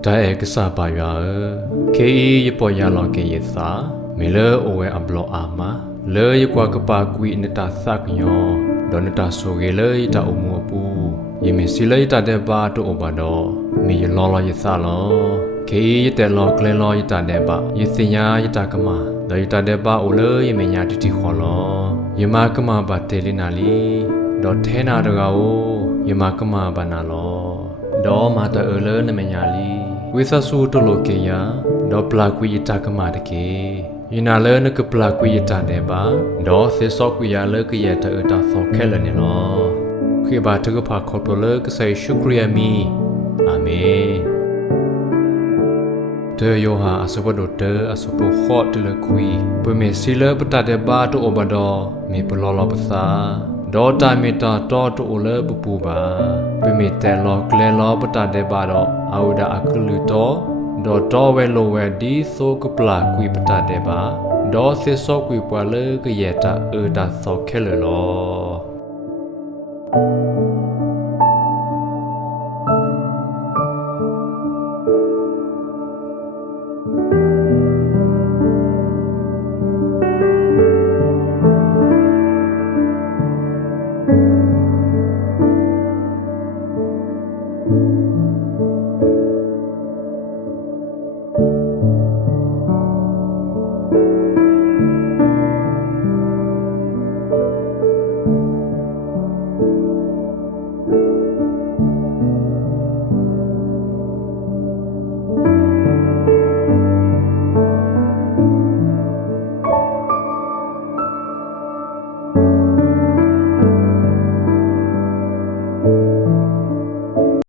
Dae kesa baywa ke ye po ya lo ke ye sa me le owe ablo ama le ye kwa kapa kui nita sak nyo do nita so ge le ita omu pu ye me si le ita de ba to oba do me ye lo ye sa lo ke ye te lo kle lo ita de ba ye sinya ita kama do ita de ba o le ye me nya ti kho lo ye ma kama ba te le na li do the na da ga o ye ma kama ba na lo do ma ta le na me nya liဝိသဆူတလိုကေယာဒေါပလာကွီတာကမာတကေယနာလဲနကပလာကွီတာတဲ့ပါဒေါသေဆောကွီယာလဲကရတာတာဆောခဲလနေလောခေဘာတကဖာခေါပလကဆေရှုခရီယာမီအာမေတေယောဟာအစဘဒိုတေအစပိုခေါတလကွီပမေစီလပတတဲ့ပါတိုအဘဒေါမေပလောလပစာဒေါ်တာမီတာတော်တိုလပပူပါပမေတဲလောကလဲလောပတတဲ့ပါတော့အာဝဒအကလူတော်ဒေါ်တော်ဝဲလိုဝဲဒီဆိုကပလာကွီပတတဲ့ပါဒေါ်စစ်စောကွီပွာလေကရတာတာဆောခဲလလော